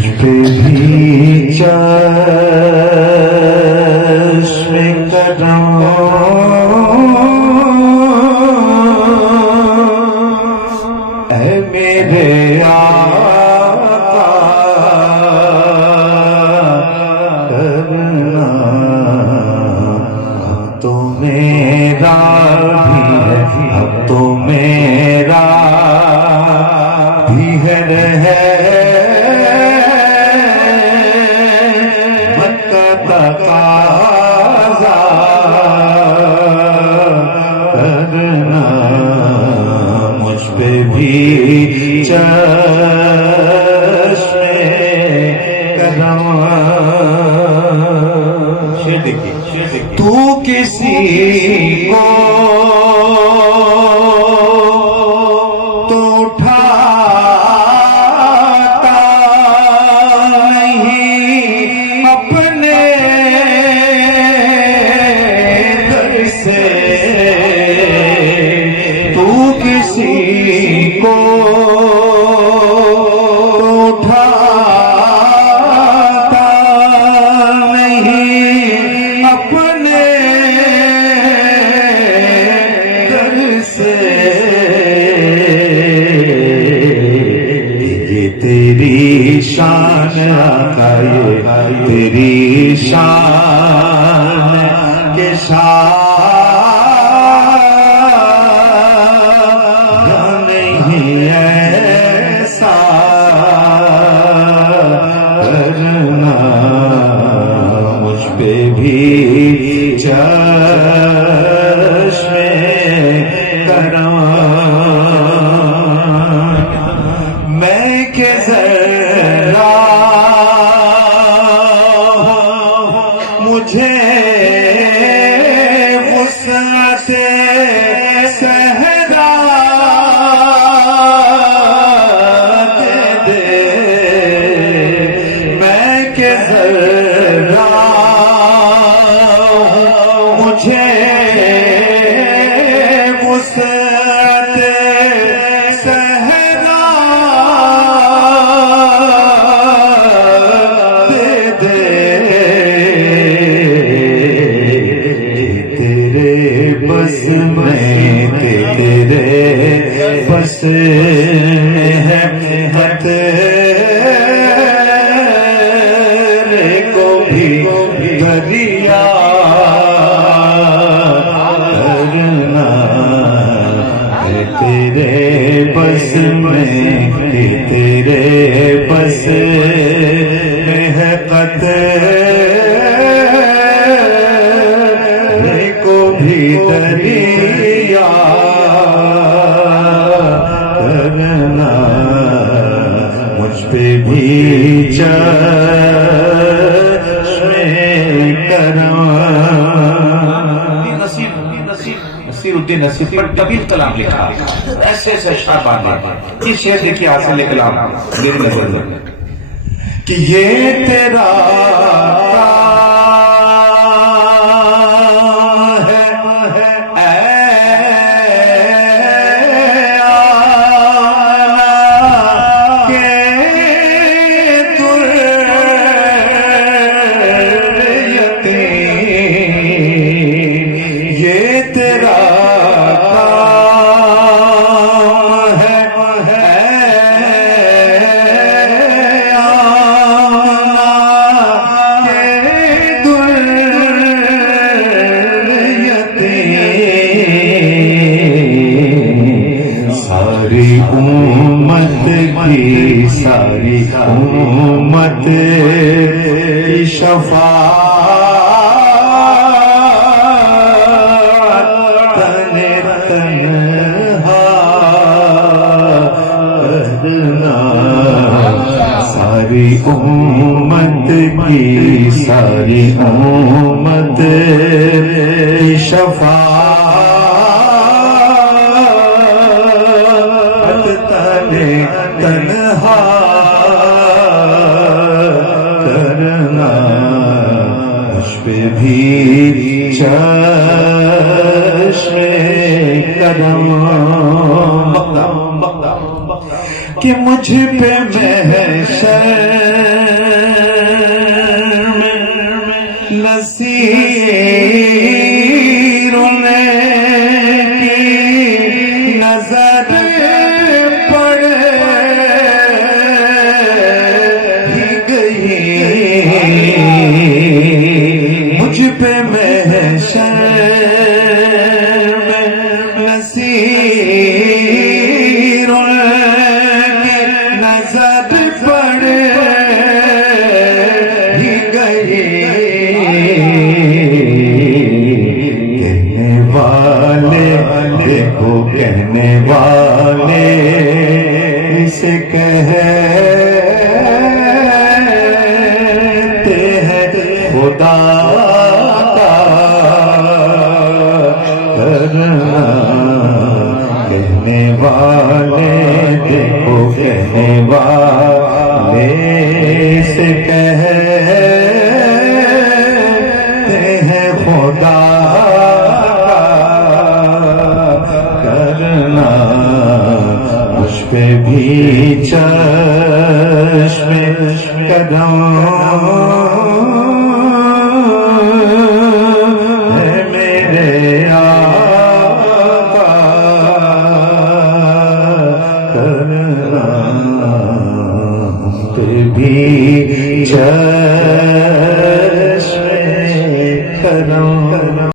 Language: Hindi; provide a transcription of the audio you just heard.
मुझ पे भी चश्मे करम है मेरे आका करना तो मेरा भी है, अब तो मेरा भी है तकाज़ा करना मुझ पे भी चश्मे करम। तू किसी को तो उठाता नहीं अपने दर से, तू किसी को उठाता नहीं अपने दर से। ये तेरी शान आका, ये तेरी शान के शान नहीं ऐसा करना मुझ पे भी चश्मे करम। मैं के जरा मुझे वुसअते सहरा दे, मैं के जरा मुझे वुसअते सहरा दे दे। तेरे बस में, तेरे बस में है खतरे को भी दरिया करना है तेरे बस में, तेरे बस में है खतरे को भी दरिया करना मुझ पे भी चश्मे करम। नसीरुद्दीन नसीब पर तबीब कलाम लिखा, ऐसे ऐसे शार बांधे। ये शेर देखिए हासिल कलाम मेरी नजर में कि ये तेरा सारी उम्मत की शफाअत तने तन्हा करना। सारी उम्मत की, सारी उम्मत की शफाअत तने तन्हा करना मुझ पे भी चश्मे करम। कि मुझ पे महशर नसीरों ने की नजर पड़ ही गई मुझ पे महशर में नसीरों की नजर पड़ ही गई कहने वाले देखो कहने वाले इसे कहते हैं खुदा का करना कहने वाले देखो कहने वाले इसे कहते हैं खुदा करना उस पे भी चश्मे कदम है मेरे आका करना उस पे भी चश्मे